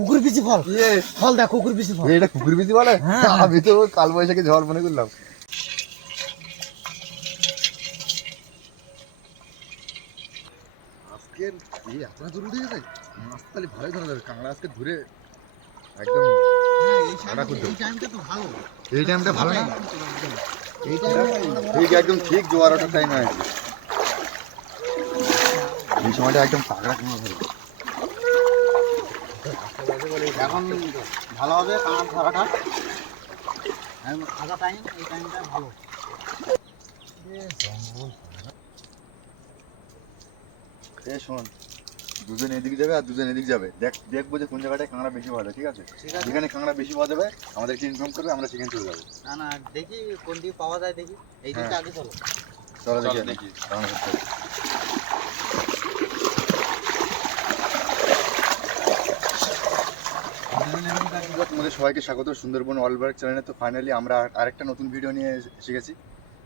কুকুর বিচি ফল, ফল দেখ কুকুর বিচি ফল। এটা কুকুর বিচি বলে? আমি তো কাল বৈশাখী ঝড় মনে করলাম। আজকের এই এতটা দূর উঠে গেছে, মাছ তাহলে ভালোই ধরা যাবে। কাঁকড়া আজকে ধরে একদম এই টাইমটা তো ভালো, এই টাইমটা ভালো না, ঠিক একদম ঠিক জোয়ার ওঠার টাইম আছে। এই সময়টা একদম পাকড়া কাঁকড়া ধরবে। এখন ভালো হবে কাঁকড়া ধরাটা। ফাঁকা টাইম, এই টাইমটা ভালো। এ শোন, দুজন এদিকে যাবে আর দুজন এদিকে যাবে, দেখবো যে কোন জায়গাটায় কাঁকড়া বেশি পাওয়া যায়। ঠিক আছে? যেখানে কাঁকড়া বেশি পাওয়া যাবে আমাদেরকে ইনফর্ম করবে, আমরা সেখানে চলে যাবো। না না, দেখি কোন দিকে পাওয়া যায়, দেখি এই দিকটা আগে চলো। চলো দেখি কাঁকড়া ধরতে হবে। তোমাদের সবাইকে স্বাগত সুন্দরবন অলবার্গ চ্যানেলে। তো ফাইনালি আমরা আরেকটা নতুন ভিডিও নিয়ে শিখেছি।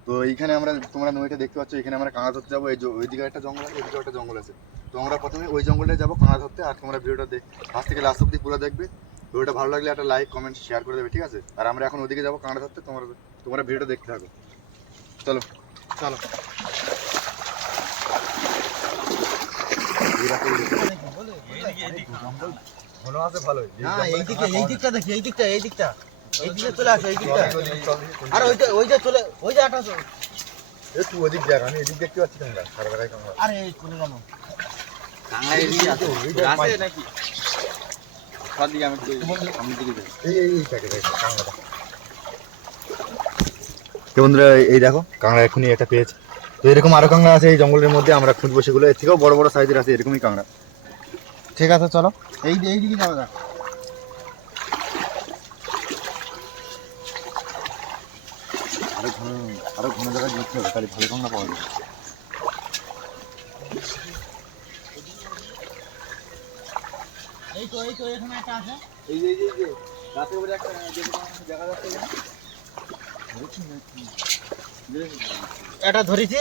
তো এইখানে আমরা, তোমরা নদীটা দেখতে পাচ্ছ, এখানে আমরা কাঁকড়া ধরতে যাবো। ওইদিকে একটা জঙ্গল আছে, ওইদিকে একটা জঙ্গল আছে। তো আমরা প্রথমে ওই জঙ্গলটায় যাবো কাঁকড়া ধরতে। আর তোমরা ভিডিওটা ফার্স্ট থেকে লাস্ট অব্দি পুরো দেখবে। ভিডিওটা ভালো লাগলে একটা লাইক কমেন্ট শেয়ার করে দেবে। ঠিক আছে? আর আমরা এখন ওইদিকে যাবো কাঁকড়া ধরতে, তোমরা ভিডিওটা দেখতে থাকো। চলো চলো। ভালো আছে, ভালোই। এই দিকটা দেখি, এই দিকটা এইদিকে চলে আসো, এই দিকটা। আর ওইটা চলে, ওই যে আটা চলে। তুই ওদিক দেখ, আমি এদিক দেখতে পাচ্ছি তোমরা সারা বেলায় কাঁকড়া। আরে চলে গেল কাঁকড়া এদিকে আছে, আছে নাকি সব দিকে? আমি দিকে যাই। এইটাকে দেখ কাঁকড়াটা। তো বন্ধুরা এই দেখো কাঁকড়া এখনই এটা পেয়েছে। তো এরকম আরো কাঁকড়া আছে এই জঙ্গলের মধ্যে, আমরা খুঁজবো সেগুলো। এর থেকেও বড় বড় সাইজের আছে এরকমই কাঁকড়া। ঠিক আছে চলো, এই দিকে যাবে। দেখ আরো ঘন জায়গায় যেতে হবে, তাহলে ভালো কাঁকড়া পাওয়া যাবে। এই তো এখানে একটা আছে। এই যে রাতের উপরে একটা দেখা যাচ্ছে এটা ধরেছি,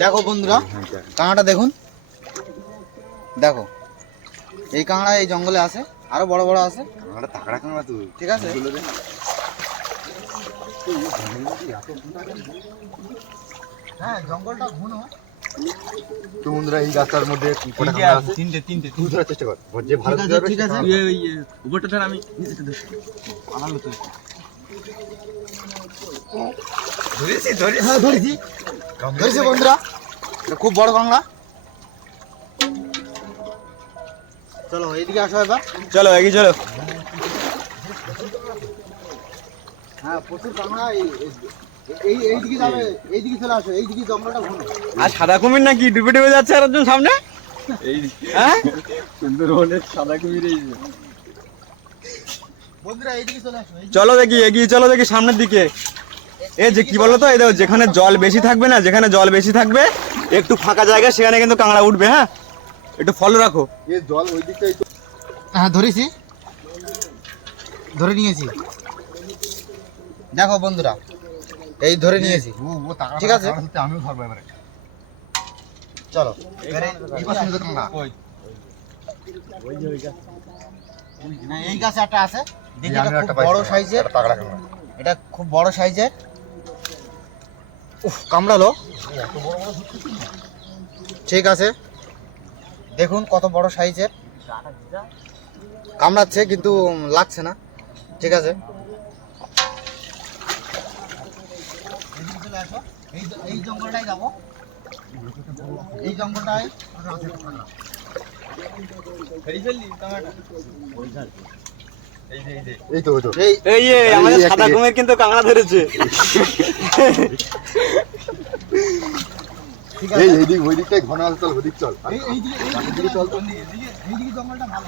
দেখো বন্ধুরা কাঁকড়াটা দেখুন, দেখো এই কাঁকড়া এই জঙ্গলে আছে, আরো বড় বড় আছে। কাঁকড়া তাকড়া কাঁকড়া তো, ঠিক আছে? হ্যাঁ জঙ্গলটা ঘন। তো বন্ধুরা এই গাছটার মধ্যে তিনটে তুই ধরার চেষ্টা কর, যে ভালো ঠিক আছে। উপরটা ধর, আমি নিচেটা ধর। আনালো তো ধরেছি বন্ধুরা, এটা খুব বড় কাঁকড়া। চলো এইদিকে আসো এবার। চলো এগিয়ে চলো। হ্যাঁ প্রচুর কাঁকড়া। এইদিকে যাবে, এইদিকে চলে আসো, এইদিকে জঙ্গলটা ঘন। আর সাদা কুমির নাকি ডুবে ডুবে যাচ্ছে আর একজন সামনে? হ্যাঁ সুন্দরবনের সাদা কুমির। বন্ধুরা এইদিকে চলে আসো। চলো দেখি, এগিয়ে চলো দেখি সামনের দিকে। এই যে কি বলতো, এই দেখো যেখানে জল বেশি থাকবে না, যেখানে জল বেশি থাকবে একটু ফাঁকা জায়গা, সেখানে কিন্তু কাঁকড়া উঠবে। হ্যাঁ একটু ফলো রাখো। এই জল ওই দিকটাই তো। হ্যাঁ ধরেছি, ধরে নিয়েছি। দেখো বন্ধুরা এই ধরে নিয়েছি। ঠিক আছে আমিও ধরবো এবারে। চলো। এই গাছে একটা আছে, দেখি এটা খুব বড় সাইজের। এটা খুব বড় সাইজের। উফ কামড়ালো। ঠিক আছে দেখুন কত বড় সাইজের, কামড়াচ্ছে কিন্তু লাগছে না। ঠিক আছে এই জঙ্গলটাই যাবো, এই জঙ্গলটায় এই তো এই যে আমাদের সাদা কুমির কিন্তু কাঁকড়া ধরেছে। এইদিক ওই দিকটাই ঘন আছে, চল ওদিক চল। এইদিকে চল, এইদিকে জঙ্গলটা ভালো।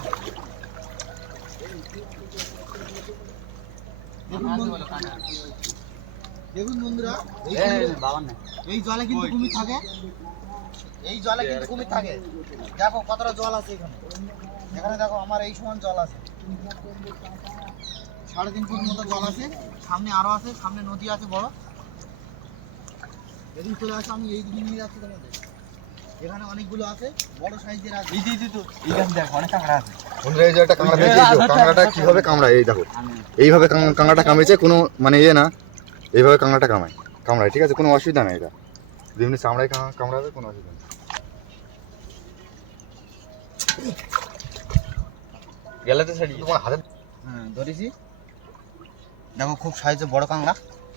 দেখুন বন্ধুরা এই জলে কিন্তু কুমির থাকে, এই জলে কিন্তু কুমির থাকে। দেখো কতটা জল আছে এখানে, এখানে দেখো আমার এই সমান জল আছে, 3.5 ফুট মতো জল আছে। সামনে আরো আছে, সামনে নদী আছে বড়। এদিকে চলে আসো, আমি এইদিকে নিয়ে যাচ্ছি তোমাদের। এখানে অনেকগুলো আছে, বড় সাইজের আছে। বন্ধুরা এই যে একটা কাঁকড়া পেয়েছি, এই যে কাঁকড়াটা কিভাবে কামড়ায় এই দেখো, এইভাবে কাঁকড়াটা কামড়েছে, কোনো মানে ইয়ে না, এইভাবে কাঁকড়াটা কামড়ায়, ঠিক আছে, কোনো অসুবিধা নেই, এটা যেমনি চামড়ায় কামড়াবে কোনো অসুবিধা নেই। তোমার হাতে হ্যাঁ ধরেছি, দেখো খুব সাইজে বড় কাঁকড়া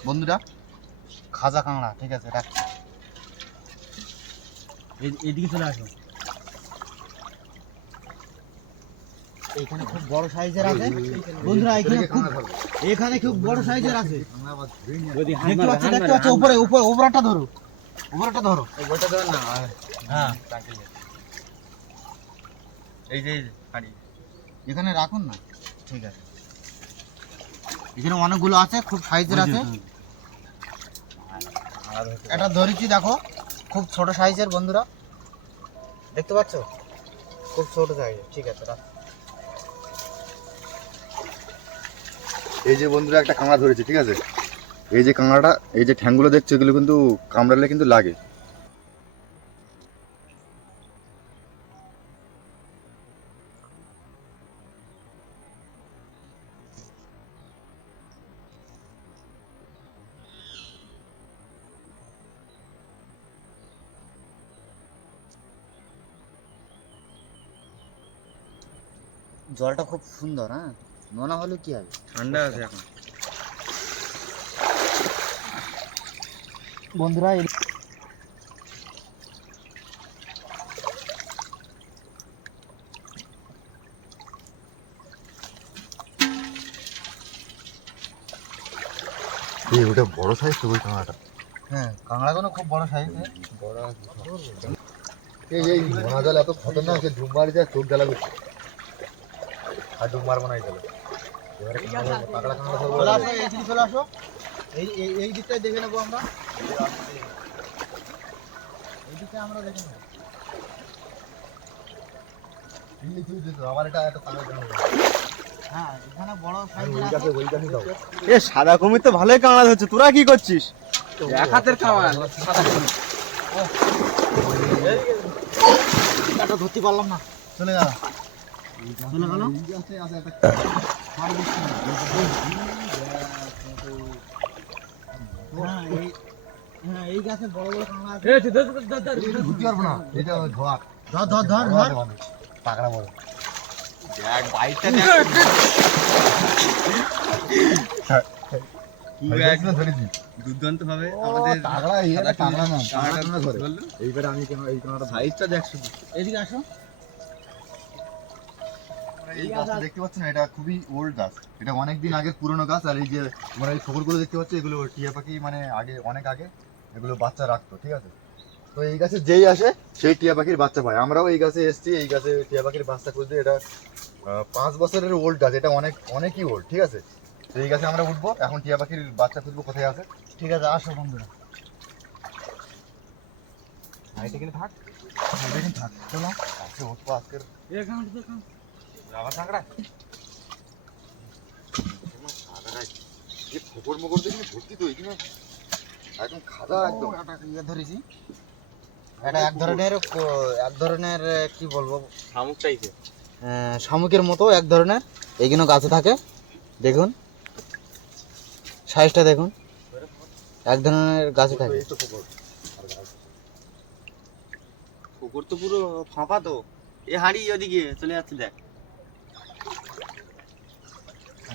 বন্ধুরা, খাজা কাঁকড়া, ঠিক আছে রাখছি। এদিকে চলে আসো, এইখানে খুব বড় সাইজের আছে বন্ধুরা, এখানে খুব বড় সাইজের আছে, দেখতে পাচ্ছ, উপরেটা ধরো, হ্যাঁ এখানে রাখুন না, ঠিক আছে। এখানে অনেকগুলো আছে, খুব সাইজের আছে, এটা ধরেছি দেখো, খুব ছোট সাইজের বন্ধুরা, দেখতে পাচ্ছ, খুব ছোট সাইজের, ঠিক আছে রাখ। এই যে বন্ধুরা একটা কাঁকড়া ধরেছে, ঠিক আছে, এই যে কাঁকড়াটা, এই যে ঠ্যাংগুলো দেখছো, এগুলো কিন্তু কামড়ালে কিন্তু লাগে। জলটা খুব সুন্দর, হ্যাঁ নোনা হলে কি হবে, ঠান্ডা আছে এখন। বন্ধুরা এই ওটা বড় সাইজ তো ওই কাঁকড়াটা, হ্যাঁ কাঁকড়াগুলো খুব বড় সাইজ, এই নোনা জল এত খতরনাক, যে ডুব মারি যায় চোখ জ্বালা করছে, আর ডুব মারবো না এই জলে। এবারে পাগলা কাঁকড়া সব চলে আসো, এইদিকে চলে আসো, এই দিকটাই দেখে নেবো আমরা, এই দিকটা আমরা দেখে নেবো। আমার এটা একটা পাগলা কাঁকড়া, হ্যাঁ এখানে বড় সাইজ ওই কাছে দাও। এ সাদা কুমির তো ভালোই কাঁকড়া ধরছে, তোরা কি করছিস? এক হাতের খাবার, এটা ধরতে পারলাম না, চলে গেল। হ্যাঁ এই গাছে বড় বড় কাঁকড়া আছে, ধরতে পারবো না, এটা ধর ধর পাগলা বড়। ধরেছি দুর্দান্ত ভাবে পাগলা, এটা পাগলা না, পাগলা ধরে। এইবারে আমি কেন এই কাঁকড়াটা সাইজটা দেখ শুধু। এদিকে আসো, এই গাছটা দেখতে পাচ্ছ না, এটা খুবই ওল্ড গাছ, এটা অনেক দিন আগের পুরনো গাছ। আর এই যে তোমরা এই ফকরগুলো দেখতে পাচ্ছ, এগুলো টিয়া পাখি মানে অনেক আগে এগুলো বাচ্চা রাখতো, ঠিক আছে। তো এই গাছে যেই আসে সেই টিয়া পাখির বাচ্চা পায়। আমরাও এই গাছে এসেছি, এই গাছে টিয়া পাখির বাচ্চা খুঁজতে। এটা 5 বছরের ওল্ড গাছ, এটা অনেকই ওল্ড, ঠিক আছে। তো এই গাছে আমরা উঠবো এখন, টিয়া পাখির বাচ্চা খুঁজবো কোথায় আছে। ঠিক আছে আসো বন্ধুরা, এটা কিন্তু থাক, চলো আজকে উঠবো, আজকের যে ফকর মকর দেখি ভর্তি তো এখানে, একদম খাজা একদম। ইয়ে ধরেছি, এটা এক ধরনের কি বলবো, শামুক চাইছে। শামুকের মতো এক ধরনের, এইগুলো গাছে থাকে, দেখুন সাইজটা দেখুন, এক ধরনের গাছে থাকে। এই তো ফকর, পুকুর তো পুরো ফাঁপা তো, এ হাঁড়ি ওদিকে চলে যাচ্ছে দেখ।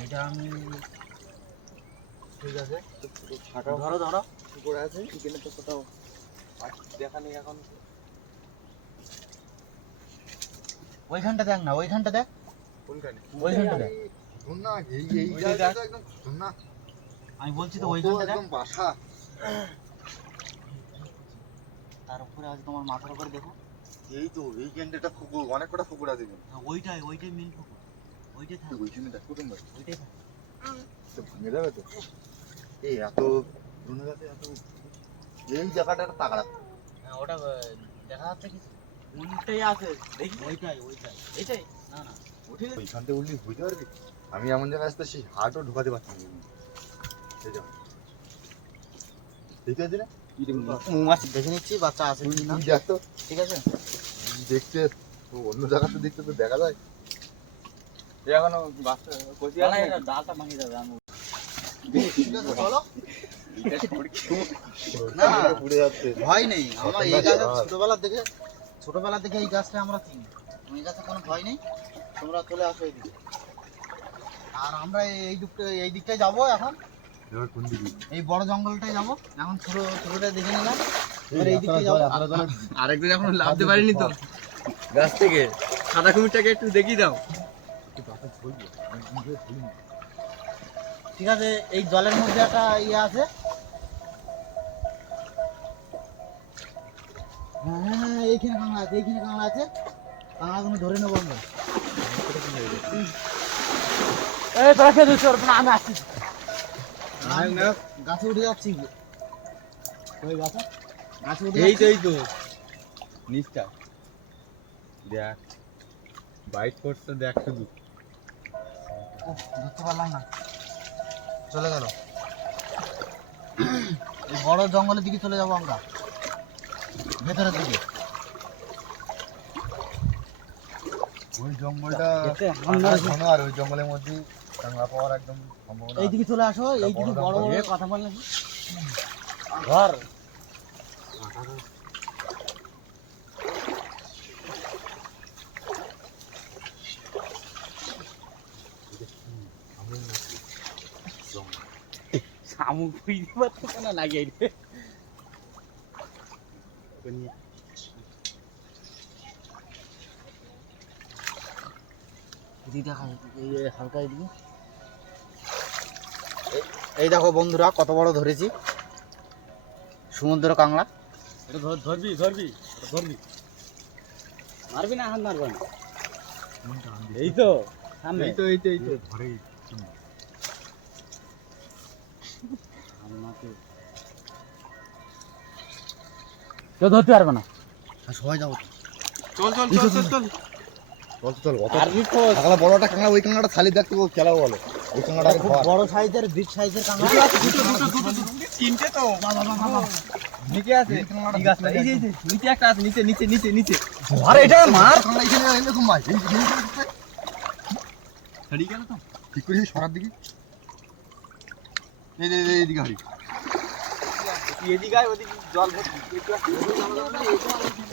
এটা আমি, ঠিক আছে, ধরো পুকুর আছে এখানে তো কোথাও দেখা নেই এখন। ওইখানটা দেখ না, ওইখানটা দেখ, কোনখানে? ওইখানটা দেখ, শোন না, এই ওই জায়গাটা দেখ। তো একদম শোন না, আমি বলছি তো কত ওইখানটা দেখ, একদম বাসা। তার উপরে আছে তোমার মাথার উপরে দেখো, এই তো এই ক্যান্ডেটা পুকুর, অনেক কটা পুকুর আছে কিন্তু। ওইটাই মেন পুকুর, ওইটাই থাকে, ওইখানে দেখ কুটুম ভাই, ওইটাই থাকে। তো ভেঙে যাবে তো। এই এত ধুনে গাছে এত, এই জায়গাটা একটা তাগড়া। হ্যাঁ ওটা দেখা যাচ্ছে কি, কোনটাই আছে দেখি। ওইটাই এইটাই, না উঠে ওইখান থেকে উঠলি বুঝতে পারবি। আমি এমন জায়গায় আসতে সেই হাটও ঢোকাতে পারছি না। এই যাও দেখতে পাচ্ছি না, মৌমাছি দেখে নিচ্ছি বাচ্চা আছে কি না। দেখ তো ঠিক আছে, দেখতে তো অন্য জায়গাতে দেখতে তো দেখা যায়। এখনো বাচ্চা কচি আছে ডালটা ভাঙিয়ে যাবে আমি। ঠিক আছে চলো। না উড়ে যাচ্ছে। ভয় নেই, আমরা এই গাছে ছোটবেলা থেকে এই গাছটা আমরা চিনি, এই গাছে কোনো ভয় নেই। তোমরা চলে আসো এইদিকে, আর আমরা এই দিকটায় যাবো এখন। এবার কোন দিকে? এই বড় জঙ্গলটায় যাবো এখন। ছোটটা দেখে নিলাম, এবার এই দিকটায় যাবো। আরেকদিন এখন লাভতে পারিনি তো গাছ থেকে। সাদা কুমিরটাকে একটু দেখিয়ে দাও। ঠিক আছে, এই জলের মধ্যে একটা ইয়ে আছে। হ্যাঁ এইখানে কাঁকড়া আছে, এইখানে কাঁকড়া আছে। কাঁকড়াগুলো ধরে নেবো আমরা। এই তোরা খেয়ে দিচ্ছ, আমি আসছি। গাছে উঠে যাচ্ছি। ওই গাছে উঠে এই তো যাচ্ছি। এই তো নিচটা দেখ, বাইট করছে দেখ শুধু। উফ, ধরতে পারলাম না, চলে গেল। এই বড় জঙ্গলের দিকে চলে যাবো আমরা, ভেতরের দিকে। ওই জঙ্গলটা ঘন, আর ওই জঙ্গলের মধ্যে কাঁকড়া পাওয়ার একদম সম্ভাবনা। এইদিকে চলে আসো, এইদিকে বড় বড় কথা বল নাকি ঘর শামুক বুঝতে পারছো না লাগিয়ে রে। এদিকে দেখা এই হালকা এদিকে। এই দেখো বন্ধুরা কত বড় ধরেছি সমুদ্র কাঁকড়া। এটা ধরবি ধরবি ধরবি, মারবি না? হাত মারবো না। এই তো সামনে, এই তো এই তো এই তো ঘরে কেউ ধরতে পারবে না, সবাই যাবো। চল চল চল চল চল। চল আরবি খোঁজ। কাঁকড়া বড়টা কাঁকড়া, ওই কাঁকড়াটা খালি দেখতে খেলাও বলে। ওই কাঁকড়াটা খুব বড় সাইজের, বিগ সাইজের কাঁকড়া। তিনটে তো নিচে আছে, ঠিক আছে। এই যে নিচে একটা আছে, নিচে নিচে নিচে নিচে। আরে এটা মার কাঁকড়া এখানে এরকম মাছ এই হারিয়ে গেল তো। ঠিক করে সরার দিকে। এই এইদিকে হারি। এদিকে আয়, ওদিকে জল ভর্তি।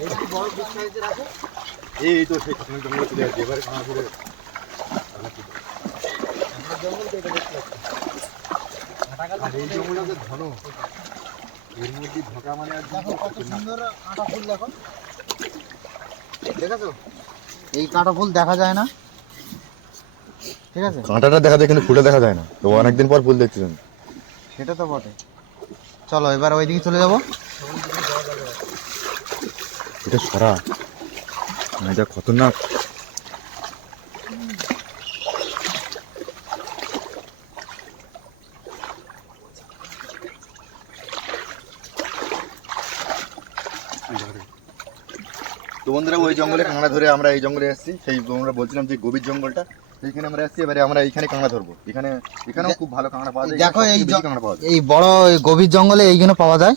এই বড় বিগ সাইজের আছে। এই তো সেই কাঁকড়া জঙ্গলে চলে আসছে এবারে কাঁকড়া ধরে। আর এই জঙ্গলটা যে ঘন, এর মধ্যে ঢোকা মানে দেখো কত সুন্দর কাঁটা ফুল, দেখো দেখেছো? এই কাঁটা ফুল দেখা যায় না, ঠিক আছে? কাঁটাটা দেখা যায় কিন্তু ফুলটা দেখা যায় না, তো অনেকদিন পর ফুল দেখছিলাম। সেটা তো বটে। চলো এবার ওইদিকে চলে যাবো। এটা সরা, এটা খতরনাক। তো বন্ধুরা ওই জঙ্গলে কাঁকড়া ধরে আমরা এই জঙ্গলে এসেছি, সেই আমরা বলছিলাম যে গভীর জঙ্গলটা, সেইখানে আমরা এসেছি। এবারে আমরা এইখানে কাঁকড়া ধরবো। এখানেও খুব ভালো কাঁকড়া পাওয়া যায়। দেখো এই কাঁকড়া পাওয়া যায়। এই বড় এই গভীর জঙ্গলে এইগুলো পাওয়া যায়,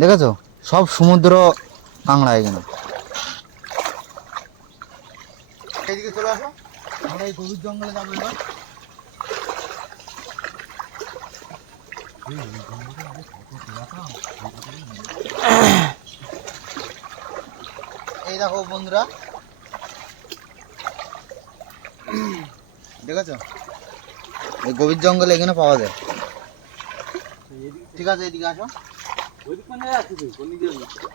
দেখেছো? সব সমুদ্র কাঁকড়া এখানে। এইদিকে চলে আসো, আমরা এই গভীর জঙ্গলে যাবো এবার। এই দেখো বন্ধুরা, দেখেছো? এই গভীর জঙ্গলে এখানে পাওয়া যায়। ঠিক আছে এদিকে আসো,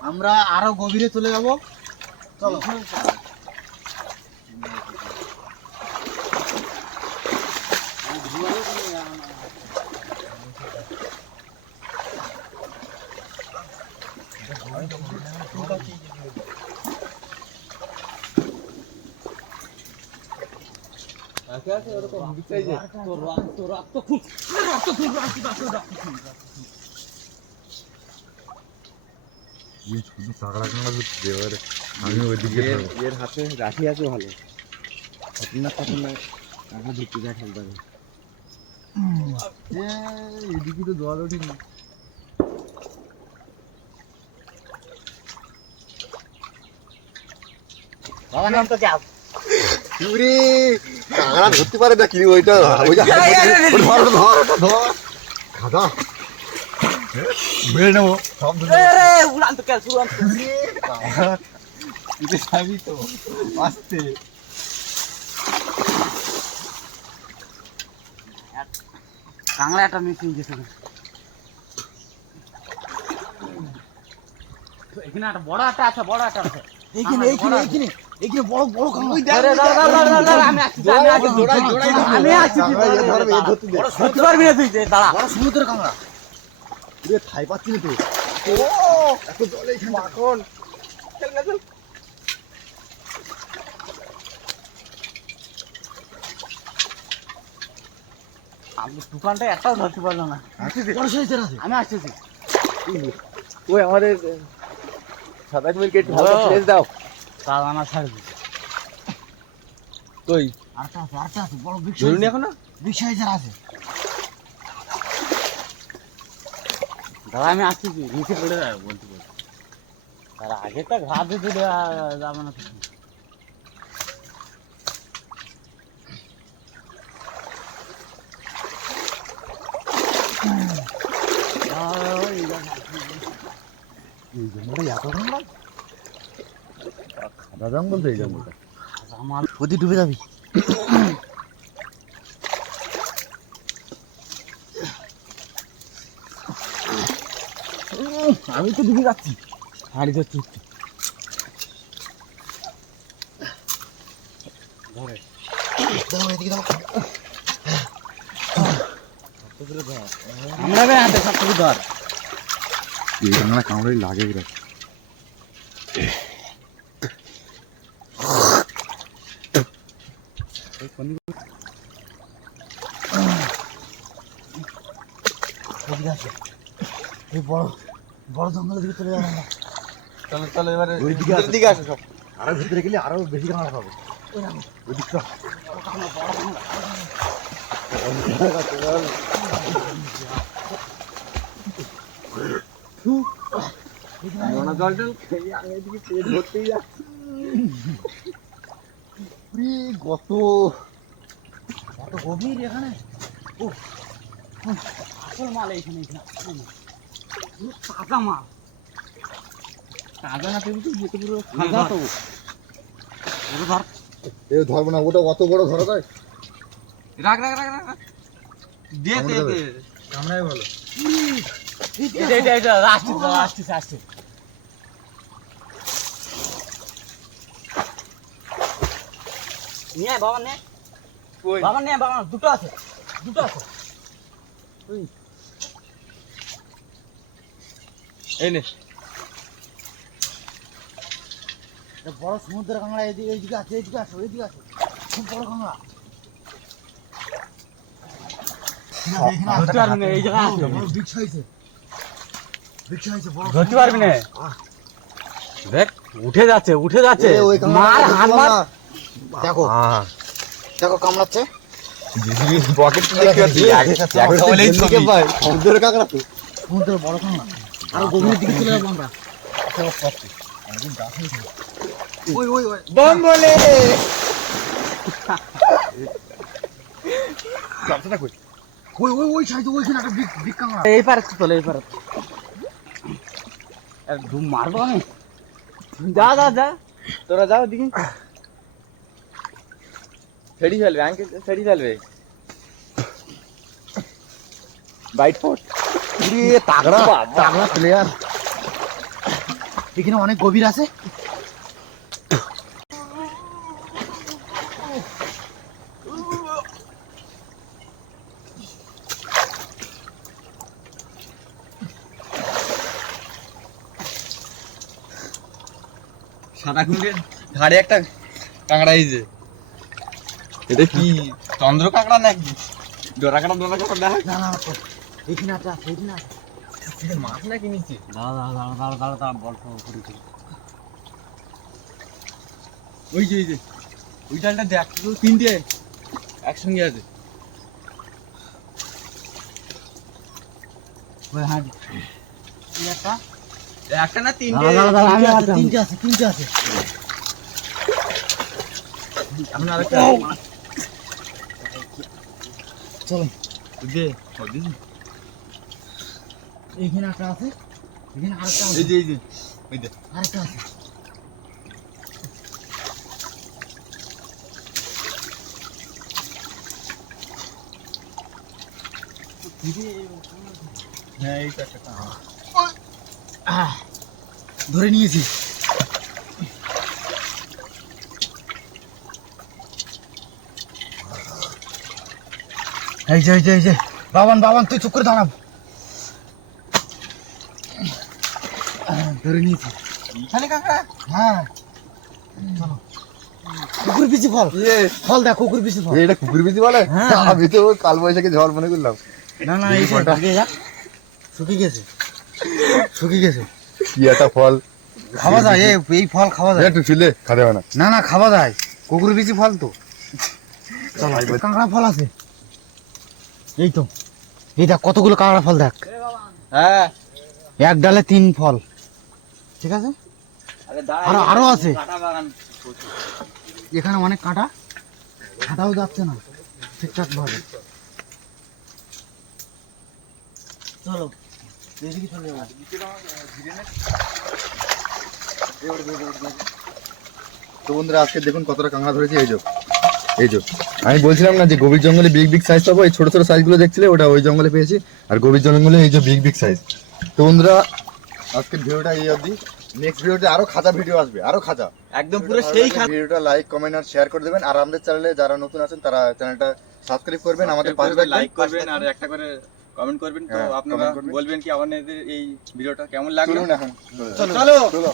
আমরা আরো গভীরে চলে যাব। চলো শুধু কাঁকড়া কাঁকড়া ধরছে এবারে। আমি ওইদিকে এর হাতে রাখি আছে ভালো, খতরনাক খতরনাক কাঁকড়া ধরতে যায় খেলতে হবে। এদিকে তো জল ওঠেনি। বাবা নাম তো যাও ইউরে কাঁকড়া ধরতে পারে না কি ওইটা ওইটা ধর ধর ধর খাদা বেড়ে নেবো সব উড়ান তো কেন শুরু তুই খাবি তো আস্তে কাঁকড়া একটা মিশিয়ে গেছে এখানে একটা বড় একটা আছে বড় একটা আছে এইখানে বড় বড় কাঁকড়া আমি আসছি ধরতে পারবি না তুই দাঁড়া বড় সমুদ্রের কাঁকড়া রে খাই পাচ্ছি না তো এত জলে এখানে মাখন আমি দোকানটা একটাও ধরতে পারলো না বড় সাইজের আছে আমি আসতেছি ওই আমাদের 27 মিনিট ভালো প্লেস দাও তার আমার ছাড় দিই কই আরেকটা আছে বড় বিগ ধরুন এখন না বিগ সাইজের আছে দাদা আমি আসতেছি নিচে পড়ে যাবে বলতে বলতে তার আগে তো ঘা দিতে যাবে না খাদা জঙ্গল তো এই জঙ্গলটা আমার নদী ডুবে যাবি আমি তো ডুবে যাচ্ছি হাড়ি ধরছি আমরা হাতে সব কিছু ধর এই কাঁকড়া কামড়াই লাগে বিরাট এই বড় বড় জঙ্গলের দিকে চলে যাবো চলো চলো এবারে ওই দিকে ভিতরের দিকে আসো সব আরো ভিতরে গেলে আরো বেশি কাঁকড়া পাবো ওই দিকটা জল টল খেয়ে আমি এদিকে পেট ভর্তেই যাচ্ছি কত এত গভীর এখানে ও আসল মাল এইখানে তাজা মাল তাজা না তুমি তো যেতে পুরো তাজা তো ধর এ ধরবো না ওটা অত বড় ধরা যায় রাখ রাখ রাখ রাখ দে দে দে কামড়াই বলো এটা আসছে নিয়ে বাবা নে কই বাবা নে বাবা দুটো আছে এই নে বড় সমুদ্রের কাঁকড়া এইদিকে আছে খুব বড় কাঁকড়া ধরতে পারবি না এই জায়গা আছে বড় বিগ সাইজে বড় ধরতে পারবি না দেখ উঠে যাচ্ছে মার হাত মার দেখো কামড়াচ্ছে পকেট দেখতে পাচ্ছি একটা বলেই ছবি ভাই সমুদ্রের কাঁকড়া তো সমুদ্রের বড় কাঁকড়া আর গভীরের দিকে চলে যাবো আমরা ওই বম বলে সবটা কই ওই সাইডে ওইখানে একটা বিগ কাঁকড়া এই পারে চলে এই পারে আর ধুম মারবো আমি যা তোরা যাও দিকে ছেড়ি ফেলবে আঙ্কেল ছেড়ি ফেলবে বাইট ফোর্স তাগড়া প্লেয়ার এখানে অনেক গভীর আছে সাদা কুমিরের ধারে একটা কাঁকড়া এইছে এটা কি চন্দ্র কাঁকড়া নাকি ডোরা কাঁকড়া দেখা না এখানে আছে মাছ না কিনেছি দাঁড়া বল করি ওই যে ওই ডালটা দেখ তো তিনটে একসঙ্গে আছে ওই হ্যাঁ একটা না তিনটে তিনটে আছে এখন আরেকটা চলো দে এইখানে একটা আছে এখানে আরেকটা আছে এই যে ওই দে আরেকটা আছে হ্যাঁ এইটা একটা ধরে নিয়েছি এই যে বাবান তুই চুপ করে দাঁড়াব ধরে নিয়েছি হ্যাঁ চলো কুকুর বিচি ফল ফল দেখ কুকুর বিচি ফল এটা কুকুর বিচি বলে হ্যাঁ। আমি তো কাল বৈশাখী ঝড় মনে করলাম না এই ফলটা শুকিয়ে গেছে কি একটা ফল খাওয়া যায় এই ফল খাওয়া যায় একটু ছিলে খাতে হবে না না খাওয়া যায় কুকুর বিচি ফল তো চলো কাঁকড়া ফল আছে এই তো এই দেখ কতগুলো কাঁকড়া ফল দেখ হ্যাঁ এক ডালে 3 ফল ঠিক আছে আরো আছে এখানে অনেক কাঁটা কাঁটাও যাচ্ছে না ঠিকঠাক ভাবে চলো এদিকে চলে যাবো তো বন্ধুরা আজকে দেখুন কতটা কাঁকড়া ধরেছে এই যে আমি বলছিলাম না যে গভীর জঙ্গলে বিগ সাইজ পাবো এই ছোট ছোট সাইজগুলো দেখছিলে ওটা ওই জঙ্গলে পেয়েছি আর গভীর জঙ্গলে এই যে বিগ সাইজ তো বন্ধুরা আজকের ভিডিওটা এই অবধি নেক্সট ভিডিওতে আরো খাঁচা ভিডিও আসবে আরো খাঁচা একদম পুরো সেই ভিডিওটা লাইক কমেন্ট আর শেয়ার করে দেবেন আর আমাদের চ্যানেলে যারা নতুন আছেন তারা চ্যানেলটা সাবস্ক্রাইব করবেন আমাদের পাশে থাকবেন লাইক করবেন আর একটা করে কমেন্ট করবেন তো হ্যাঁ, আপনারা comment করবেন। বলবেন কি আমাদের এই ভিডিওটা কেমন লাগলো চলুন এখন চলো চলো